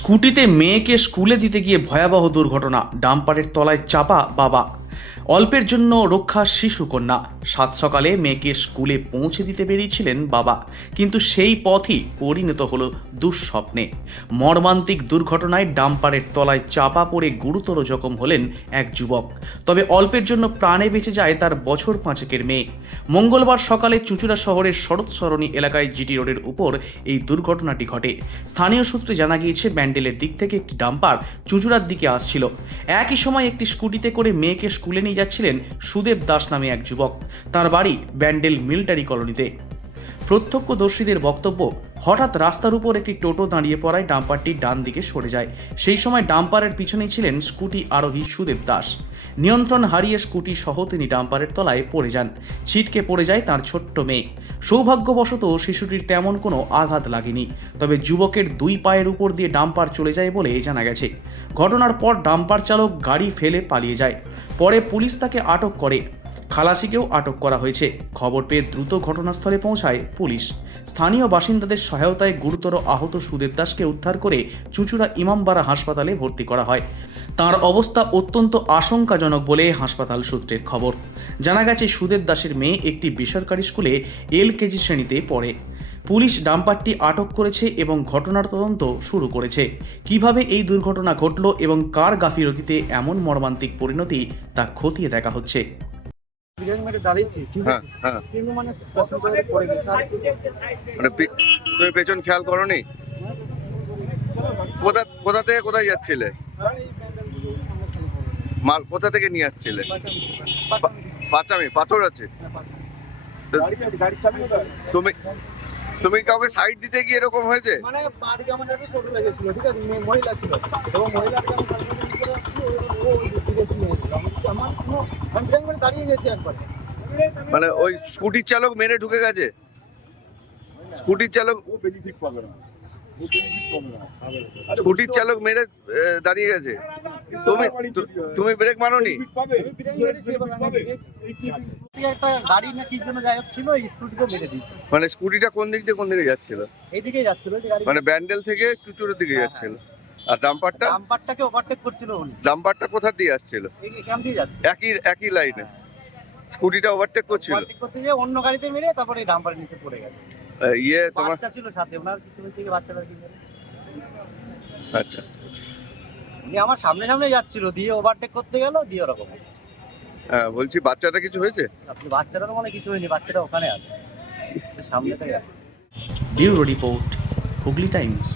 স্কুটিতে মেয়েকে স্কুলে দিতে গিয়ে ভয়াবহ দুর্ঘটনা, ডাম্পারের তলায় চাপা বাবা। অল্পের জন্য রক্ষা শিশুকন্যা। সাত সকালে মেয়েকে স্কুলে পৌঁছে দিতে বেরিয়েছিলেন বাবা, কিন্তু সেই পথই পরিণত হলো দুঃস্বপ্নে। মর্মান্তিক দুর্ঘটনায় ডাম্পারের তলায় চাপা পড়ে গুরুতর জখম হলেন এক যুবক। তবে অল্পের জন্য প্রাণে বেঁচে যায় তার বছর পাঁচেকের মেয়ে। মঙ্গলবার সকালে চুঁচুড়া শহরের শরৎ সরণি এলাকায় জিটি রোডের উপর এই দুর্ঘটনাটি ঘটে। স্থানীয় সূত্রে জানা গিয়েছে, ব্যান্ডেলের দিক থেকে একটি ডাম্পার চুঁচুড়ার দিকে আসছিল। একই সময় একটি স্কুটিতে করে মেয়েকে স্কুলে নিয়ে যাচ্ছিলেন সুদেব দাস নামে এক যুবক। তার বাড়ি ব্যান্ডেল মিলিটারি কলোনিতে। প্রত্যক্ষদর্শীদের বক্তব্য, হঠাৎ রাস্তার উপর একটি টোটো দাঁড়িয়ে পড়ায় ডাম্পারটি ডান দিকে সরে যায়। সেই সময় ডাম্পারের পিছনে ছিলেন স্কুটি আরোহী সুদেব দাস। নিয়ন্ত্রণ হারিয়ে স্কুটি সহ তিনি ডাম্পারের তলায় পড়ে যান। ছিটকে পড়ে যায় তার ছোট্ট মেয়ে। সৌভাগ্যবশত শিশুটির তেমন কোনো আঘাত লাগেনি, তবে যুবকের দুই পায়ের উপর দিয়ে ডাম্পার চলে যায় বলে জানা গেছে। ঘটনার পর ডাম্পার চালক গাড়ি ফেলে পালিয়ে যায়। পরে পুলিশ তাকে আটক করে। খালাসিকেও আটক করা হয়েছে। খবর পেয়ে দ্রুত ঘটনাস্থলে পৌঁছায় পুলিশ। স্থানীয় বাসিন্দাদের সহায়তায় গুরুতর আহত সুদেব দাসকে উদ্ধার করে চুঁচুড়া ইমামবাড়া হাসপাতালে ভর্তি করা হয়। তার অবস্থা অত্যন্ত আশঙ্কাজনক বলে হাসপাতাল সূত্রের খবর। জানা গেছে, সুদেব দাসের মেয়ে একটি বেসরকারি স্কুলে LKG শ্রেণীতে পড়ে। পুলিশ ডাম্পারটি আটক করেছে এবং ঘটনার তদন্ত শুরু করেছে। কিভাবে এই দুর্ঘটনা ঘটল এবং কার গাফিলতিতে এমন মর্মান্তিক পরিণতি তা খতিয়ে দেখা হচ্ছে। তুমি পেছন খেয়াল করোনি? কোথা থেকে কোথায় যাচ্ছিলে? মাল কোথা থেকে নিয়ে আসছিলে? পাচামি পাথর আছে। তুমি তুমি কাউকে সাইড দিতে গিয়ে এরকম হয়েছে? মানে বাড়িতে আমার একটা টোটো লেগেছিল, ঠিক আছে, মহিলা ছিল এবং মহিলাকে আমি ব্রেক মেরে দাঁড়িয়ে গেছি একবার। মানে ওই স্কুটির চালক মেরে ঢুকে গেছে? স্কুটির চালক স্কুটির চালক মেরে দাঁড়িয়ে গেছে। তুমি ব্রেক মারোনি? একটা গাড়ি না কি জন্য যাই ছিল, স্কুটিকে মেরে দিয়েছে। মানে স্কুটিটা কোন দিক দিয়ে কোন দিকে যাচ্ছিল? এইদিকে যাচ্ছিল, মানে ব্যান্ডেল থেকে চুচুড়ের দিকে যাচ্ছিল। আর ডাম্পারটাকে ওভারটেক করছিল উনি। ডাম্পারটা কোথা দিয়ে আসছিল? এখান দিয়ে যাচ্ছে, একই লাইনে। স্কুটিটা ওভারটেক করছিল, ওভারটেক করতে গিয়ে অন্য গাড়িতে মেরে তারপরে এই ডাম্পারের নিচে পড়ে গেছে। তোমার বাচ্চা ছিল সাথে, ওনার কিছু থেকে বাচ্চাটা কি করে। আচ্ছা, উনি আমার সামনে সামনে যাচ্ছিল, দিয়ে ওভারটেক করতে গেল, দিয়ে ওরকম। হ্যাঁ, বলছি বাচ্চাটা কিছু হয়েছে? আপনি বাচ্চাটা তো মানে কিছু হয়নি, বাচ্চাটা ওখানে আছে সামনে থেকে। Bureau report, Hooghly Times.